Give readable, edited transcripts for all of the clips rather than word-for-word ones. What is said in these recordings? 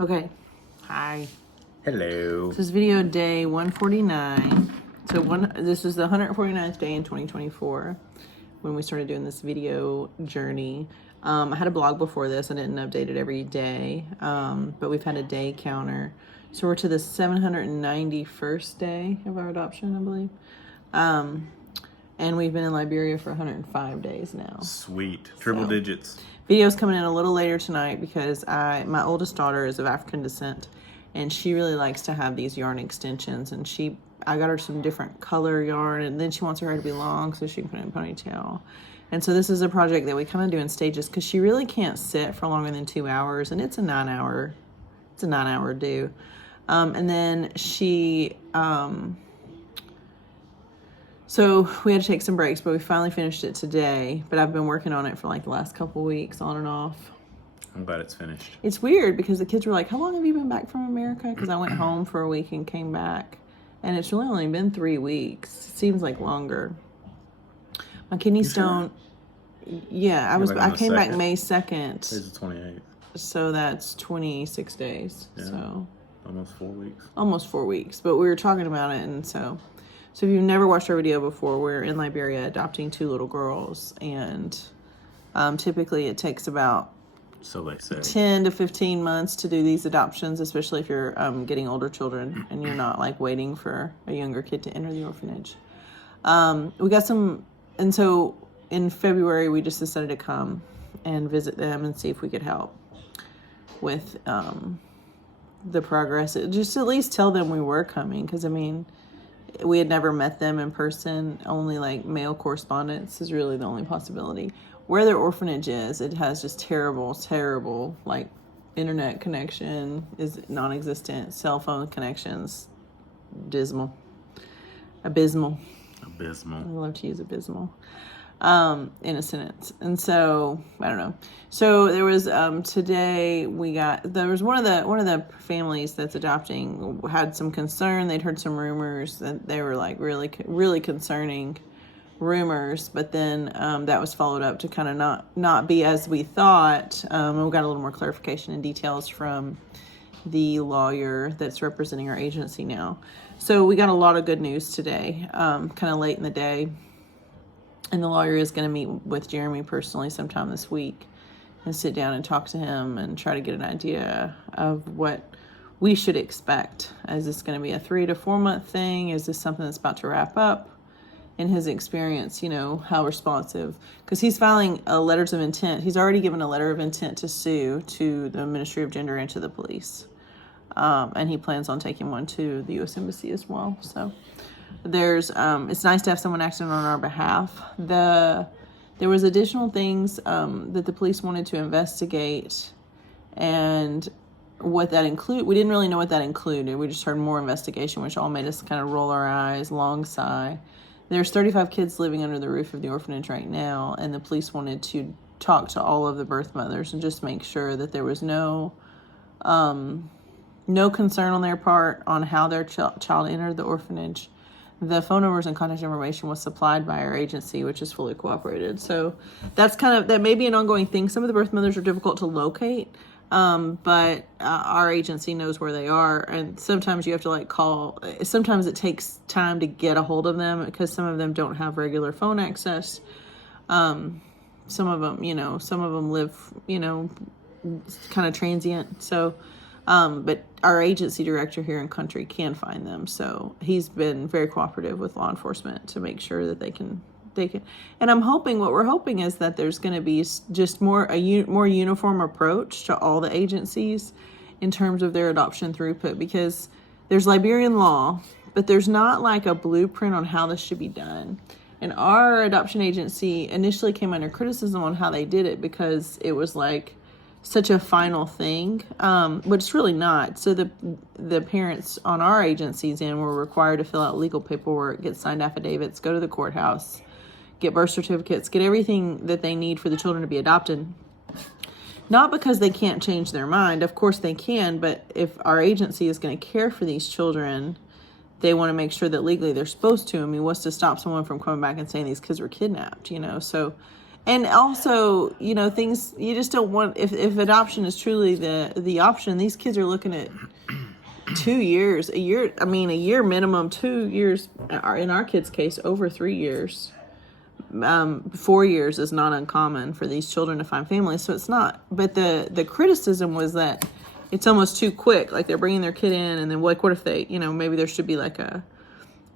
Okay. Hi. Hello. This is video day 149. This is the 149th day in 2024 when we started doing this video journey. I had a blog before this. I didn't update it every day, but we've had a day counter. So we're to the 791st day of our adoption, I believe. And we've been in Liberia for 105 days now. Sweet. Triple digits. Video's coming in a little later tonight because my oldest daughter is of African descent, and she really likes to have these yarn extensions, and I got her some different color yarn, and then she wants her hair to be long so she can put it in a ponytail. And so this is a project that we kind of do in stages because she really can't sit for longer than 2 hours, and it's a 9-hour do. And then so we had to take some breaks, but we finally finished it today. But I've been working on it for like the last couple weeks, on and off. I'm glad it's finished. It's weird because the kids were like, how long have you been back from America? Because I went home for a week and came back. And it's really only been 3 weeks. It seems like longer. My kidney stone, yeah, I came back May 2nd. Today's the 28th. So that's 26 days. Yeah. So almost 4 weeks. Almost 4 weeks. But we were talking about it, and so if you've never watched our video before, we're in Liberia adopting 2 little girls, and typically it takes about 10 to 15 months to do these adoptions, especially if you're getting older children and you're not like waiting for a younger kid to enter the orphanage. We got some, and so in February we just decided to come and visit them and see if we could help with the progress. Just at least tell them we were coming, because I mean, we had never met them in person. Only like mail correspondence is really the only possibility. Where their orphanage is, it has just terrible, like, internet connection is non-existent. Cell phone connections, abysmal. I love to use abysmal in a sentence. And so, I don't know. So there was today there was one of the families that's adopting had some concern. They'd heard some rumors that they were like really concerning rumors, but then that was followed up to kind of not be as we thought. And we got a little more clarification and details from the lawyer that's representing our agency now. So we got a lot of good news today, kind of late in the day. And the lawyer is going to meet with Jeremy personally sometime this week and sit down and talk to him and try to get an idea of what we should expect. Is this going to be a 3 to 4 month thing? Is this something that's about to wrap up? In his experience, how responsive, because he's filing letters of intent. He's already given a letter of intent to sue to the Ministry of Gender and to the police. And he plans on taking one to the U.S. Embassy as well. So it's nice to have someone acting on our behalf. There was additional things that the police wanted to investigate, and what that include. We didn't really know what that included. We just heard more investigation, which all made us kind of roll our eyes, long sigh. There's 35 kids living under the roof of the orphanage right now, and the police wanted to talk to all of the birth mothers and just make sure that there was no concern on their part on how their child entered the orphanage. The phone numbers and contact information was supplied by our agency, which is fully cooperated. So that may be an ongoing thing. Some of the birth mothers are difficult to locate, but our agency knows where they are, and sometimes you have to call. Sometimes it takes time to get a hold of them because some of them don't have regular phone access. Some of them live, kind of transient. So, but our agency director here in country can find them. So he's been very cooperative with law enforcement to make sure that they can. And what we're hoping is that there's going to be just more uniform approach to all the agencies in terms of their adoption throughput, because there's Liberian law, but there's not like a blueprint on how this should be done. And our adoption agency initially came under criticism on how they did it because it was like such a final thing, but it's really not. So the parents on our agency's end were required to fill out legal paperwork, get signed affidavits, go to the courthouse, get birth certificates, get everything that they need for the children to be adopted. Not because they can't change their mind. Of course they can, but if our agency is going to care for these children, they want to make sure that legally they're supposed to. I mean, what's to stop someone from coming back and saying these kids were kidnapped, So And also, things you just don't want. If adoption is truly the option, these kids are looking at 2 years, a year. I mean, a year minimum, 2 years. In our kids' case, over 3 years. 4 years is not uncommon for these children to find families, so it's not. But the criticism was that it's almost too quick. Like they're bringing their kid in, and then what if they, maybe there should be like a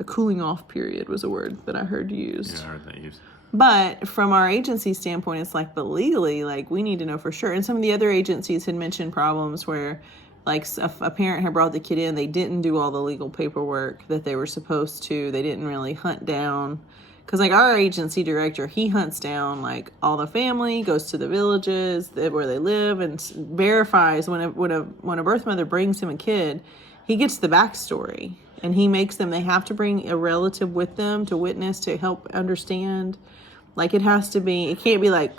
cooling off period was a word that I heard used. Yeah, I heard that used. But from our agency standpoint, it's like, but legally, like we need to know for sure. And some of the other agencies had mentioned problems where, like, a parent had brought the kid in, they didn't do all the legal paperwork that they were supposed to. They didn't really hunt down. Because, like, our agency director, he hunts down, like, all the family, goes to the villages where they live, and verifies when a birth mother brings him a kid, he gets the backstory. And he makes them, they have to bring a relative with them to witness, to help understand. Like, it can't be like,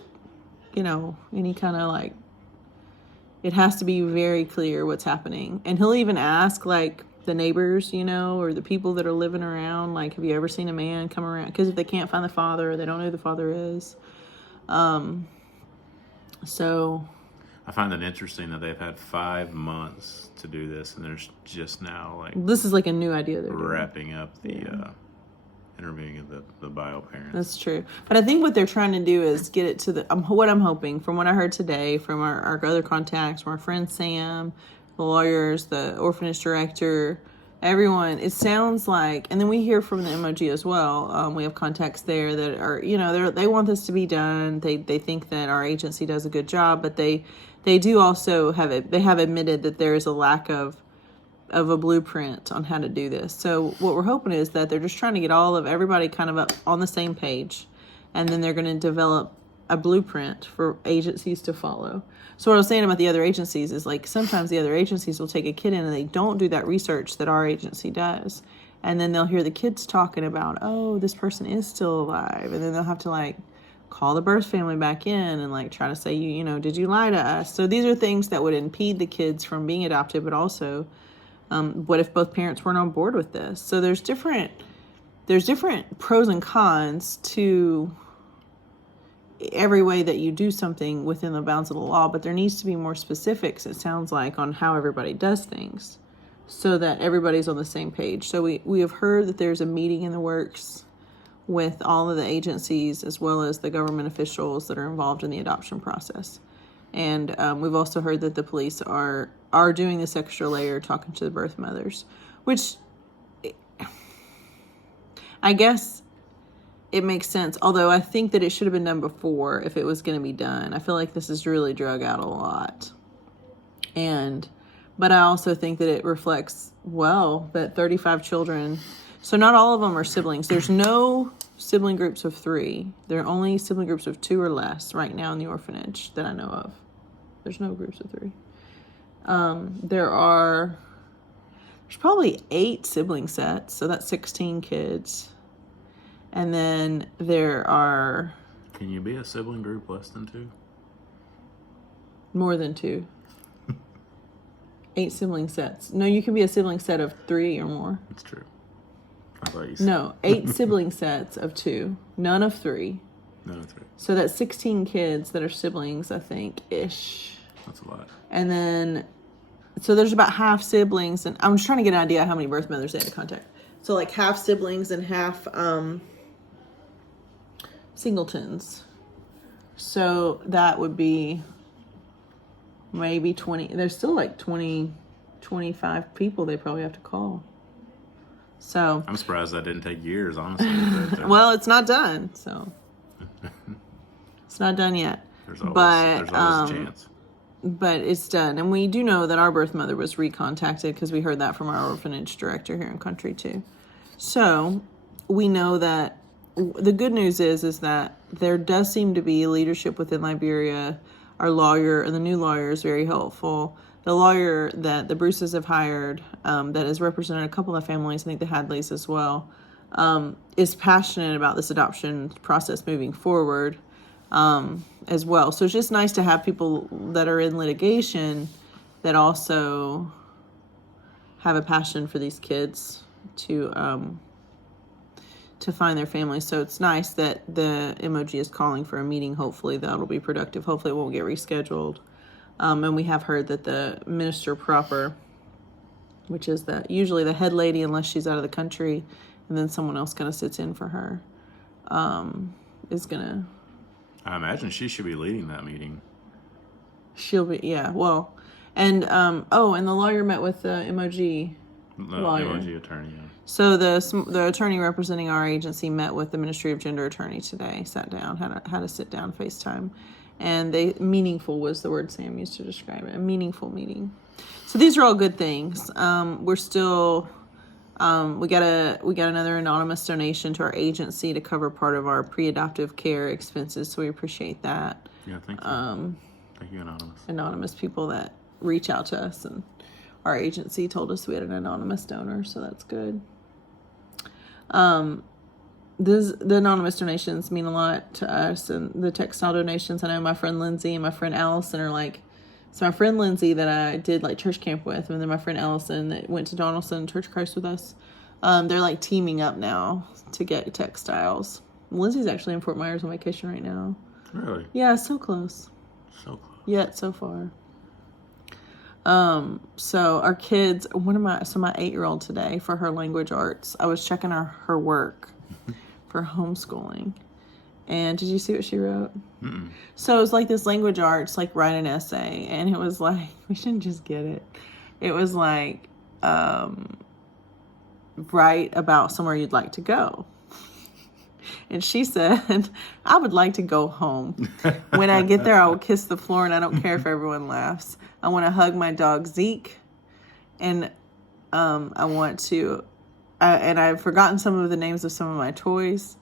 any kind of, like, it has to be very clear what's happening. And he'll even ask, like, the neighbors, or the people that are living around, like, have you ever seen a man come around? Because if they can't find the father, or they don't know who the father is. So I find it interesting that they've had 5 months to do this, and there's just now, like, this is like a new idea they're wrapping up the interviewing of the bio parents. That's true. But I think what they're trying to do is get it to what I'm hoping, from what I heard today, from our other contacts, from our friend Sam, the lawyers, the orphanage director, everyone, it sounds like, and then we hear from the MOG as well. We have contacts there that are, they want this to be done. They think that our agency does a good job, but they do also have admitted that there is a lack of a blueprint on how to do this. So what we're hoping is that they're just trying to get everybody kind of up on the same page, and then they're going to develop a blueprint for agencies to follow. So what I was saying about the other agencies is, like, sometimes the other agencies will take a kid in and they don't do that research that our agency does. And then they'll hear the kids talking about, oh, this person is still alive. And then they'll have to, like, call the birth family back in and, like, try to say, did you lie to us? So these are things that would impede the kids from being adopted, but also, what if both parents weren't on board with this? So there's different pros and cons to every way that you do something within the bounds of the law, but there needs to be more specifics, it sounds like, on how everybody does things so that everybody's on the same page. So we have heard that there's a meeting in the works with all of the agencies as well as the government officials that are involved in the adoption process. And we've also heard that the police are doing this extra layer, talking to the birth mothers, which I guess it makes sense. Although I think that it should have been done before if it was going to be done. I feel like this is really drug out a lot. But I also think that it reflects, that 35 children, so not all of them are siblings. There's no sibling groups of 3. There are only sibling groups of 2 or less right now in the orphanage that I know of. There's no groups of 3. There's probably 8 sibling sets, so that's 16 kids. And then there are... Can you be a sibling group less than 2? More than 2. 8 sibling sets. No, you can be a sibling set of 3 or more. That's true. I thought you said... No, 8 sibling sets of 2. None of 3. None of 3. So that's 16 kids that are siblings, I think, ish. That's a lot. And then... So there's about half siblings, and I'm just trying to get an idea of how many birth mothers they had to contact. So, like, half siblings and half singletons. So that would be maybe 20. There's still like 20, 25 people they probably have to call. So I'm surprised that didn't take years, honestly. Well, it's not done, so it's not done yet. There's always a chance. But it's done. And we do know that our birth mother was recontacted because we heard that from our orphanage director here in country too. So we know that the good news is that there does seem to be leadership within Liberia. Our lawyer, and the new lawyer, is very helpful. The lawyer that the Bruces have hired, that has represented a couple of families, I think the Hadleys as well, is passionate about this adoption process moving forward as well. So it's just nice to have people that are in litigation that also have a passion for these kids to to find their families. So it's nice that the MOG is calling for a meeting. Hopefully that'll be productive. Hopefully it won't get rescheduled. And we have heard that the minister proper, which is usually the head lady unless she's out of the country, and then someone else kind of sits in for her, is going to... I imagine she should be leading that meeting. She'll be, yeah, well... And, and the lawyer met with the MOG lawyer. MOG attorney, yeah. So the attorney representing our agency met with the Ministry of Gender attorney today, sat down, had a sit down FaceTime. And meaningful was the word Sam used to describe it, a meaningful meeting. So these are all good things. We're still, we got another anonymous donation to our agency to cover part of our pre-adoptive care expenses. So we appreciate that. Yeah, thank you. Thank you, Anonymous people that reach out to us, and our agency told us we had an anonymous donor, so that's good. The anonymous donations mean a lot to us, and the textile donations. I know my friend Lindsay and my friend Allison are like, so my friend Lindsay that I did like church camp with, and then my friend Allison that went to Donaldson Church of Christ with us, they're like teaming up now to get textiles. Lindsay's actually in Fort Myers on vacation right now. Really? Yeah, so close. So close. Yet so far. So our kids, my 8-year-old today for her language arts, I was checking her work for homeschooling. And did you see what she wrote? Mm-mm. So it was like this language arts, like write an essay. And it was like, we shouldn't just get it. It was like, write about somewhere you'd like to go. And she said, I would like to go home. When I get there, I will kiss the floor, and I don't care if everyone laughs. I want to hug my dog, Zeke. And I want to, and I've forgotten some of the names of some of my toys.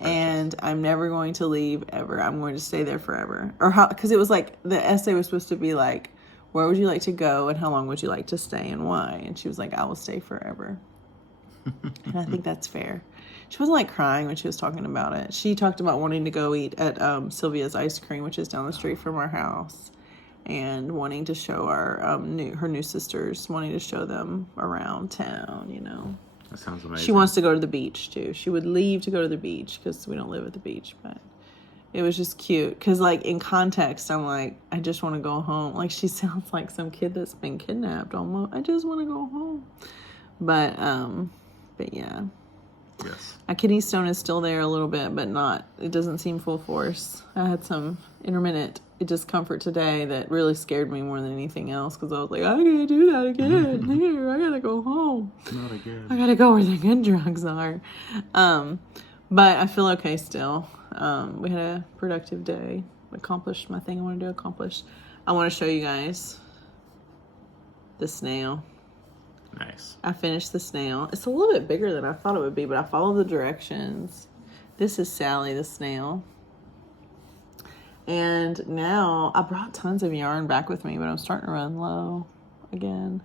And I'm never going to leave ever. I'm going to stay there forever. Because it was like, the essay was supposed to be like, where would you like to go and how long would you like to stay and why? And she was like, I will stay forever. And I think that's fair. She wasn't like crying when she was talking about it. She talked about wanting to go eat at Sylvia's Ice Cream, which is down the street from our house, and wanting to show her new sisters, wanting to show them around town, you know. That sounds amazing. She wants to go to the beach too. She would leave to go to the beach because we don't live at the beach, but it was just cute. Because like in context, I'm like, I just want to go home. Like she sounds like some kid that's been kidnapped almost. I just want to go home. But yeah. Yes. My kidney stone is still there a little bit, but it doesn't seem full force. I had some intermittent discomfort today that really scared me more than anything else because I was like, I can't do that again. Here, I gotta go home. Not again. I gotta go where the good drugs are. But I feel okay still. We had a productive day. Accomplished my thing I wanted to accomplish. I want to show you guys the snail. Nice. I finished the snail. It's a little bit bigger than I thought it would be, but I followed the directions. This is Sally the snail. And now I brought tons of yarn back with me, but I'm starting to run low again.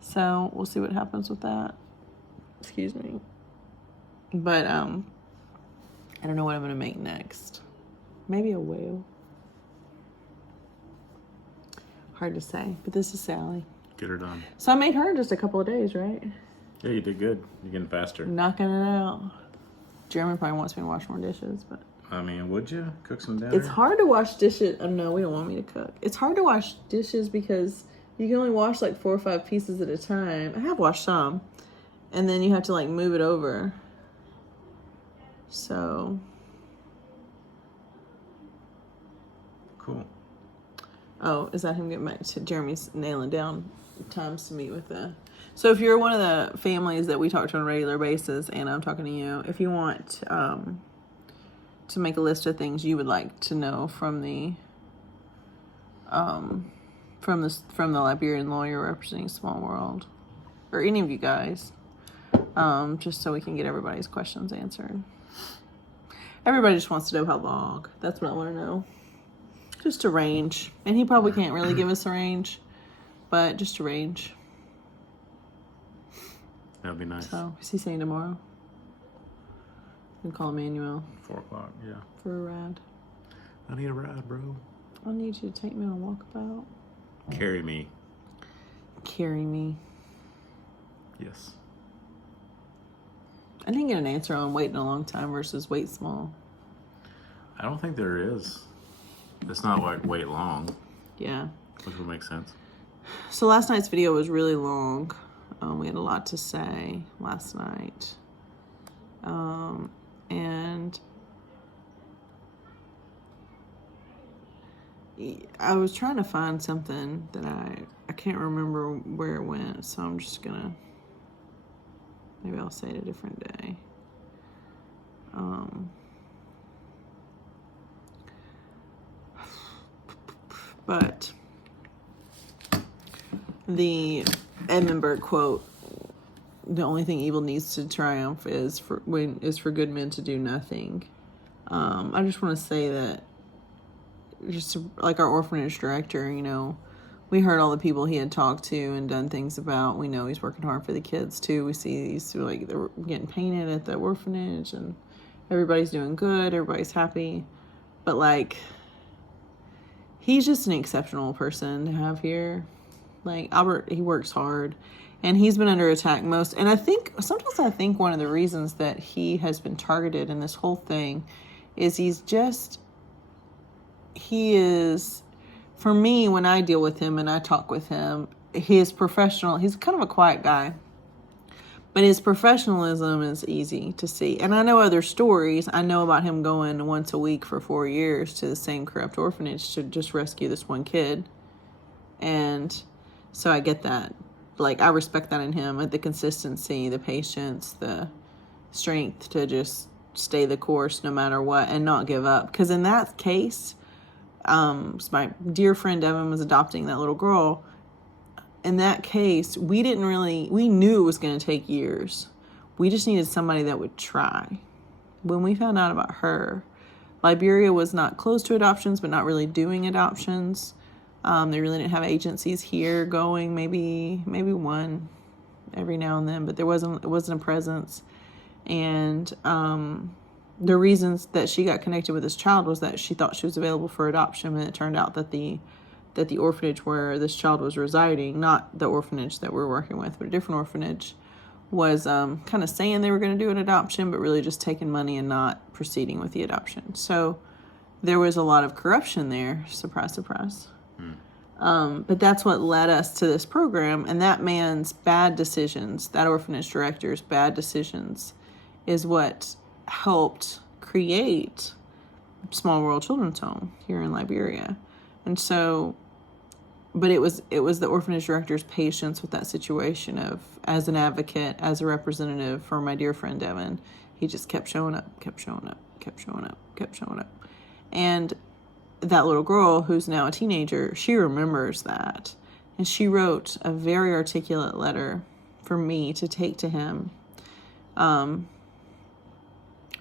So we'll see what happens with that. Excuse me. But I don't know what I'm going to make next. Maybe a whale. Hard to say, but this is Sally. Get her done. So I made her in just a couple of days, right? Yeah, you did good. You're getting faster. Knocking it out. Jeremy probably wants me to wash more dishes, but... I mean, would you? Cook some dinner? It's hard to wash dishes. Oh, no, we don't want me to cook. It's hard to wash dishes because you can only wash like 4 or 5 pieces at a time. I have washed some. And then you have to like move it over. So... Cool. Oh, is that him getting back to Jeremy's nailing down times to meet with the... So if you're one of the families that we talk to on a regular basis, and I'm talking to you, if you want to make a list of things you would like to know from the Liberian lawyer representing Small World, or any of you guys, just so we can get everybody's questions answered. Everybody just wants to know how long. That's what I want to know. Just a range. And he probably can't really give us a range, but just a range. That'd be nice. So, is he saying tomorrow? We can call Emmanuel. 4 o'clock, yeah. For a ride. I need a ride, bro. I need you to take me on a walkabout. Carry me. Carry me. Yes. I didn't get an answer on waiting a long time versus wait small. I don't think there is. It's not like wait long. Yeah. Which would make sense. So last night's video was really long. We had a lot to say last night. And I was trying to find something that I can't remember where it went, so I'm just gonna, maybe I'll say it a different day. But the Edmundberg quote, the only thing evil needs to triumph is for good men to do nothing. I just want to say that, just like our orphanage director, you know, we heard all the people he had talked to and done things about. We know he's working hard for the kids too. We see these, like, they're getting painted at the orphanage and everybody's doing good, everybody's happy. But like, he's just an exceptional person to have here. Like, Albert, he works hard and he's been under attack most. And I think one of the reasons that he has been targeted in this whole thing is he is, for me, when I deal with him and I talk with him, he is professional. He's kind of a quiet guy, but his professionalism is easy to see. And I know other stories. I know about him going once a week for 4 years to the same corrupt orphanage to just rescue this one kid. And so I get that. Like, I respect that in him, like the consistency, the patience, the strength to just stay the course no matter what and not give up. Because in that case, my dear friend Evan was adopting that little girl. In that case, we knew it was going to take years. We just needed somebody that would try. When we found out about her, Liberia was not close to adoptions, but not really doing adoptions. They really didn't have agencies here going, maybe one every now and then, but it wasn't a presence. And the reasons that she got connected with this child was that she thought she was available for adoption, and it turned out that the orphanage where this child was residing, not the orphanage that we're working with, but a different orphanage, was kind of saying they were going to do an adoption, but really just taking money and not proceeding with the adoption. So there was a lot of corruption there. Surprise, surprise. But that's what led us to this program. And that man's bad decisions, that orphanage director's bad decisions, is what helped create Small World Children's Home here in Liberia. And so, but it was the orphanage director's patience with that situation of, as an advocate, as a representative for my dear friend Devin, he just kept showing up, kept showing up, kept showing up, kept showing up. And that little girl, who's now a teenager, she remembers that. And she wrote a very articulate letter for me to take to him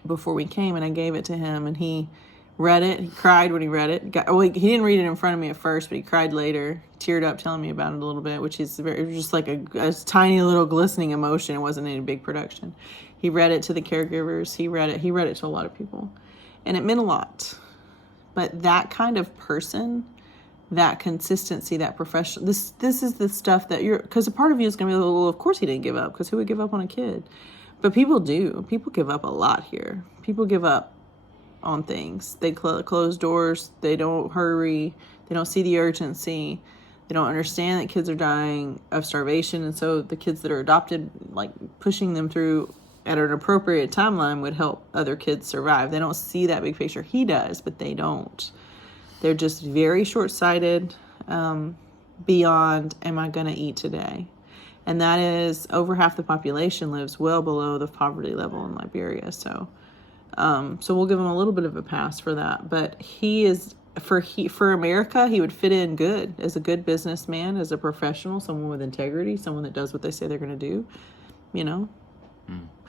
before we came, and I gave it to him, and he read it. He cried when he read it. He didn't read it in front of me at first, but he cried later, teared up, telling me about it a little bit, which is just like a tiny little glistening emotion. It wasn't any big production. He read it to the caregivers. He read it to a lot of people, and it meant a lot. But that kind of person, that consistency, that professional, this is the stuff that because a part of you is going to be like, well, of course he didn't give up, because who would give up on a kid? But people do. People give up a lot here. People give up on things. They close doors. They don't hurry. They don't see the urgency. They don't understand that kids are dying of starvation. And so the kids that are adopted, like, pushing them through at an appropriate timeline would help other kids survive. They don't see that big picture. He does, but they don't. They're just very short-sighted, beyond, am I going to eat today? And that is, over half the population lives well below the poverty level in Liberia. So we'll give him a little bit of a pass for that. But he is, for America, he would fit in good as a good businessman, as a professional, someone with integrity, someone that does what they say they're going to do. You know,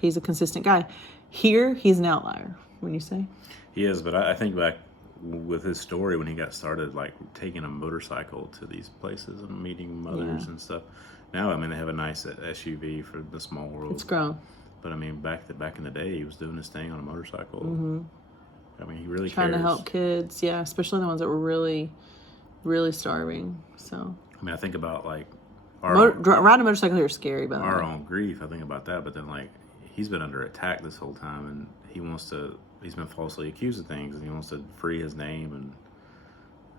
he's a consistent guy. Here, he's an outlier, wouldn't you say? He is, but I think back with his story when he got started, like taking a motorcycle to these places and meeting mothers and stuff. Now, I mean, they have a nice SUV for the small world. It's grown. But I mean, back in the day, he was doing his thing on a motorcycle. Mm-hmm. I mean, he really trying cares. to help kids, yeah, especially the ones that were really, really starving. So I mean, I think about like riding a motorcycle here is scary, by the way. Our own grief. I think about that, but then like he's been under attack this whole time, and he's been falsely accused of things, and he wants to free his name and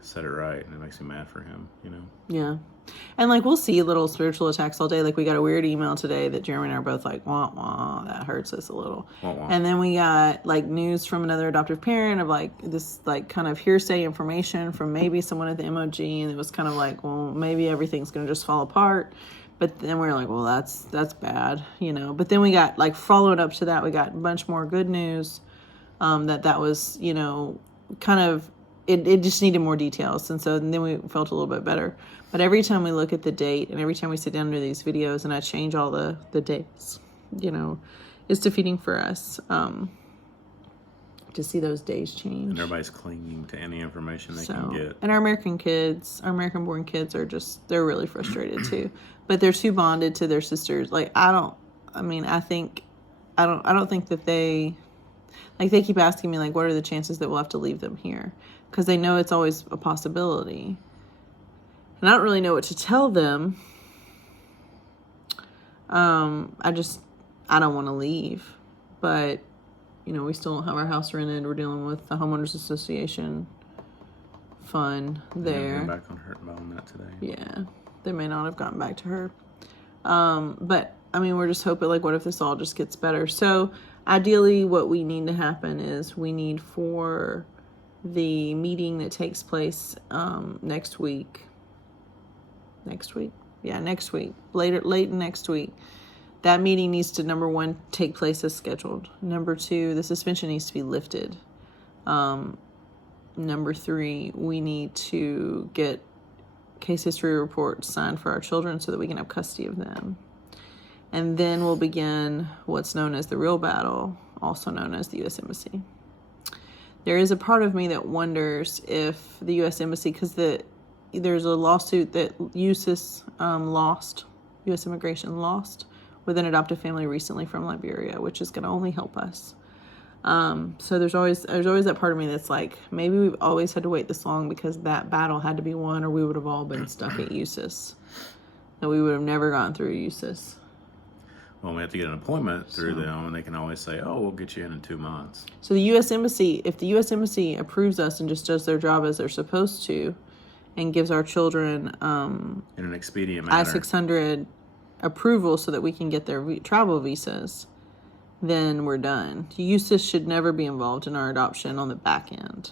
set it right, and it makes me mad for him, Yeah. And like, we'll see little spiritual attacks all day. Like, we got a weird email today that Jeremy and I are both like, wah, wah, that hurts us a little. Wah, wah. And then we got like news from another adoptive parent of like this like kind of hearsay information from maybe someone at the MOG, and it was kind of like, well, maybe everything's going to just fall apart. But then we were like, well, that's bad, But then we got like followed up to that, we got a bunch more good news that was, kind of, it just needed more details. And so then we felt a little bit better. But every time we look at the date and every time we sit down to these videos and I change all the dates, it's defeating for us to see those days change. And everybody's clinging to any information they can get. And our American-born kids they're really frustrated too. But they're too bonded to their sisters. Like, I don't think that they keep asking me, like, what are the chances that we'll have to leave them here? Because they know it's always a possibility. And I don't really know what to tell them. I don't want to leave. But, we still don't have our house rented. We're dealing with the homeowners association fund there. Yeah, back on that today. Yeah, they may not have gotten back to her. But, we're just hoping, like, what if this all just gets better? So, ideally, what we need to happen is we need for the meeting that takes place next week. Late next week. That meeting needs to, number one, take place as scheduled. Number two, the suspension needs to be lifted. Number three, we need to get case history reports signed for our children so that we can have custody of them. And then we'll begin what's known as the real battle, also known as the U.S. Embassy. There is a part of me that wonders if the U.S. Embassy, because there's a lawsuit that U.S. Immigration lost with an adoptive family recently from Liberia, which is going to only help us. So there's always that part of me that's like, maybe we've always had to wait this long because that battle had to be won, or we would have all been stuck at USIS. And we would have never gone through USIS. Well, we have to get an appointment through them, and they can always say, oh, we'll get you in 2 months. So the U.S. Embassy, if the U.S. Embassy approves us and just does their job as they're supposed to, and gives our children in an expedient manner, I-600 approval so that we can get their travel visas, then we're done. USIS should never be involved in our adoption on the back end,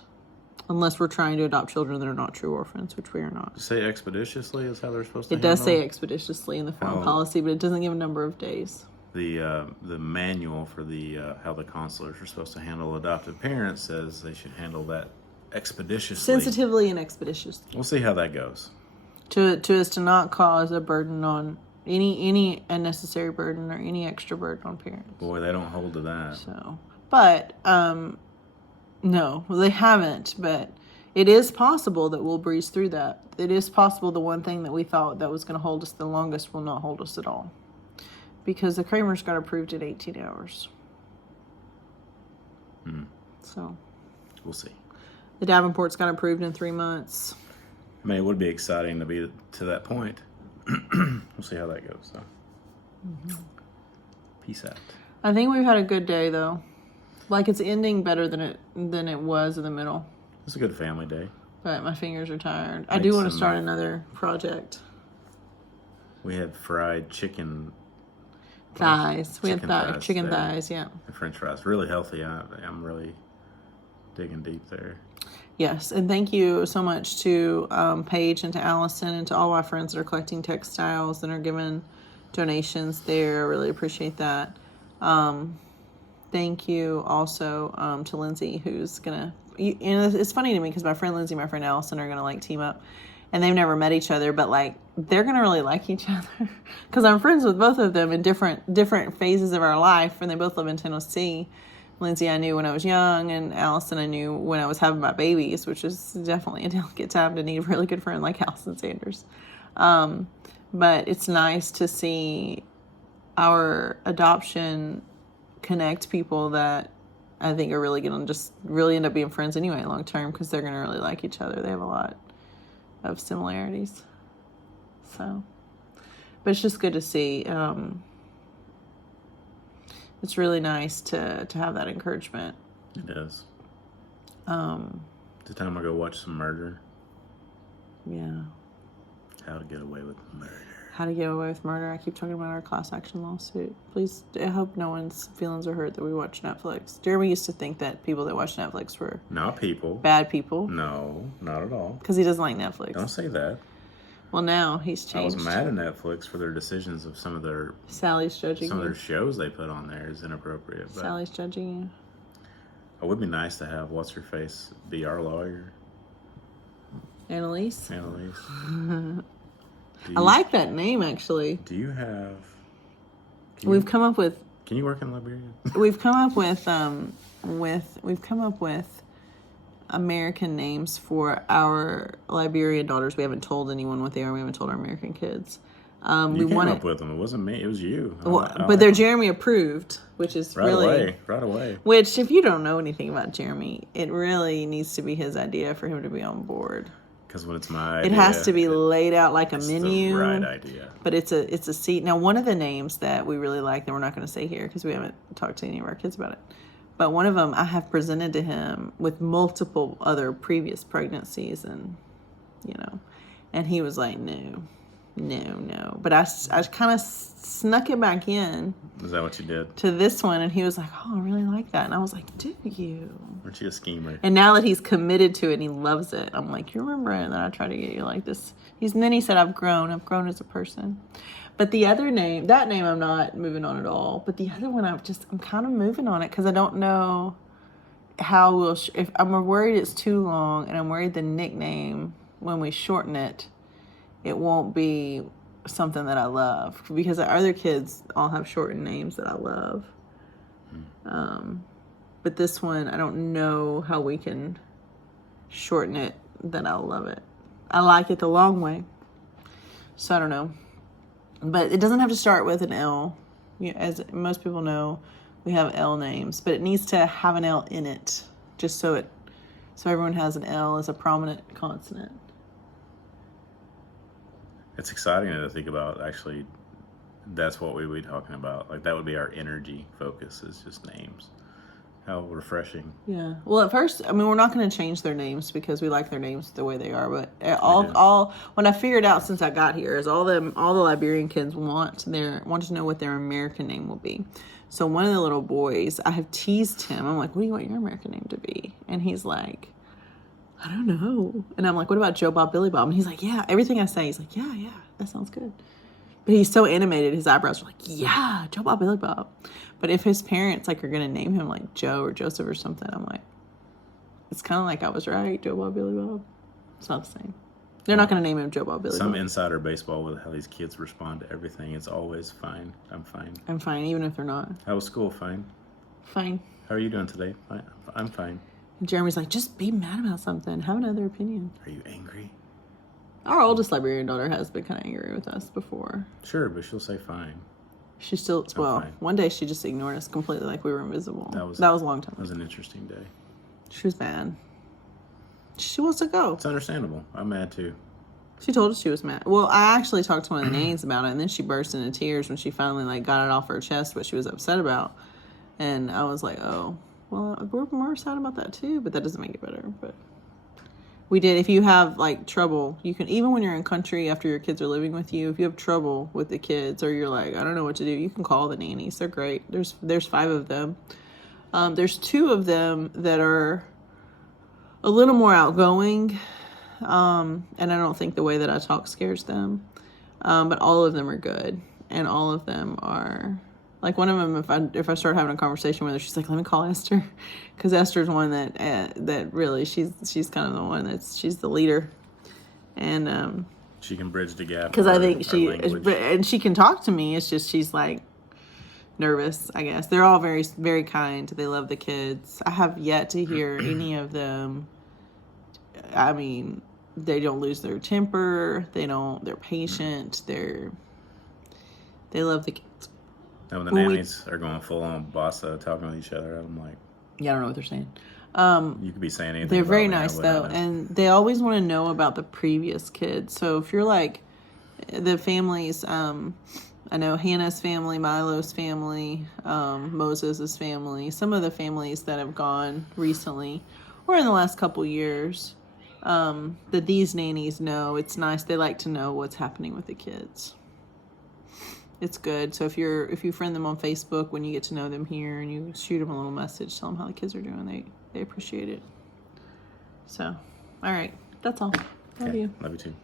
unless we're trying to adopt children that are not true orphans, which we are not. Say expeditiously is how they're supposed to It does say expeditiously in the foreign policy, but it doesn't give a number of days. The manual for how the consulars are supposed to handle adoptive parents says they should handle that expeditiously. Sensitively and expeditiously. We'll see how that goes. To not cause a burden on any unnecessary burden or any extra burden on parents. Boy, they don't hold to that. So, but no, they haven't. But it is possible that we'll breeze through that. It is possible the one thing that we thought that was going to hold us the longest will not hold us at all, because the Kramers got approved in 18 hours. So we'll see. The Davenports got approved in 3 months. I mean, it would be exciting to be to that point. We'll see how that goes, though. Peace out. I think we've had a good day, though. Like, it's ending better than it was in the middle. It's a good family day. But my fingers are tired. I do want to start another project. We had fried chicken thighs. We had chicken thighs, yeah. And French fries. Really healthy. I'm really digging deep there. Yes, and thank you so much to Paige and to Allison and to all my friends that are collecting textiles and are giving donations there. I really appreciate that. Thank you also to Lindsay, who's gonna. It's funny to me because my friend Lindsay, my friend Allison are gonna like team up, and they've never met each other, but like they're gonna really like each other because I'm friends with both of them in different phases of our life, and they both live in Tennessee. Lindsay I knew when I was young, and Allison I knew when I was having my babies, which is definitely a delicate time to need a really good friend like Allison Sanders. But it's nice to see our adoption connect people that I think are really going to just really end up being friends anyway long term, because they're going to really like each other. They have a lot of similarities. So, but it's just good to see. it's really nice to have that encouragement. It is. The time I go watch some murder. Yeah. How to Get Away with Murder. How to Get Away with Murder. I keep talking about our class action lawsuit. Please, I hope no one's feelings are hurt that we watch Netflix. Jeremy used to think that people that watch Netflix were not people. Bad people. No, not at all. Because he doesn't like Netflix. Don't say that. Well, now he's changed. I was mad at Netflix for their decisions of some of their... Sally's judging some you. of their shows they put on there is inappropriate. But Sally's judging you. It would be nice to have What's-Her-Face be our lawyer. Annalise? Annalise. I like that name, actually. Do you have... We've come up with... Can you work in Liberia? We've come up with American names for our Liberian daughters. We haven't told anyone what they are. We haven't told our American kids. You came up with them. It wasn't me. It was you. But they're Jeremy approved, which is right away. Which, if you don't know anything about Jeremy, it really needs to be his idea for him to be on board. Because when it's my idea, it has to be laid out like a menu. The right idea. But it's a seat. Now, one of the names that we really like that we're not going to say here because we haven't talked to any of our kids about it. But one of them I have presented to him with multiple other previous pregnancies, and and he was like, no. But I kind of snuck it back in. Is that what you did? To this one, and he was like, oh, I really like that. And I was like, do you? Aren't you a schemer? And now that he's committed to it and he loves it, I'm like, you remember that I tried to get you like this? And then he said, I've grown as a person. But the other name, that name I'm not moving on at all. But the other one, I'm kind of moving on it because I don't know how if I'm worried it's too long, and I'm worried the nickname, when we shorten it, it won't be something that I love, because our other kids all have shortened names that I love. But this one, I don't know how we can shorten it that I'll love it. I like it the long way. So I don't know. But it doesn't have to start with an L. As most people know, we have L names, but it needs to have an L in it, just so everyone has an L as a prominent consonant. It's exciting to think about, actually. That's what we would be talking about. Like, that would be our energy focus, is just names. How refreshing. Yeah. Well, at first, we're not going to change their names because we like their names the way they are. But all when I figured out since I got here is all the Liberian kids want to know what their American name will be. So one of the little boys, I have teased him. I'm like, what do you want your American name to be? And he's like, I don't know. And I'm like, what about Joe Bob, Billy Bob? And he's like, yeah. Everything I say, he's like, yeah, that sounds good. But he's so animated, his eyebrows are like, yeah, Joe Bob, Billy Bob. But if his parents are going to name him like Joe or Joseph or something, I'm like, it's kind of like I was right, Joe Bob, Billy Bob. It's not the same. They're not going to name him Joe Bob, Billy Bob. Some insider baseball with how these kids respond to everything. It's always fine. I'm fine. I'm fine, even if they're not. How was school? Fine. Fine. How are you doing today? Fine. I'm fine. And Jeremy's like, just be mad about something. Have another opinion. Are you angry? Our oldest Liberian daughter has been kind of angry with us before. Sure, but she'll say fine. She still, one day she just ignored us completely like we were invisible. That was a long time. That was an interesting day. She was mad. She wants to go. It's understandable. I'm mad too. She told us she was mad. Well, I actually talked to one of the nannies about it, and then she burst into tears when she finally got it off her chest what she was upset about. And I was like, oh, well, we're more sad about that too, but that doesn't make it better. But we did. If you have trouble, you can, even when you're in country after your kids are living with you, if you have trouble with the kids or you're like, I don't know what to do, you can call the nannies. They're great. There's 5 of them. There's 2 of them that are a little more outgoing. And I don't think the way that I talk scares them. But all of them are good. And all of them are, like, one of them, if I start having a conversation with her, she's like, let me call Esther. Because Esther's one that really, she's kind of the one she's the leader. And she can bridge the gap. Because I think she can talk to me. It's just she's like nervous, I guess. They're all very, very kind. They love the kids. I have yet to hear any of them. I mean, they don't lose their temper. They're patient. They love the kids. And when the nannies are going full on bossa, talking with each other, I'm like, yeah, I don't know what they're saying. You could be saying anything. They're very nice though, and they always want to know about the previous kids. So if you're like the families, I know Hannah's family, Milo's family, Moses' family, some of the families that have gone recently or in the last couple years, that these nannies know. It's nice. They like to know what's happening with the kids. It's good. So if you friend them on Facebook, when you get to know them here and you shoot them a little message, tell them how the kids are doing, they appreciate it. So, all right. That's all. Love you. Love you too.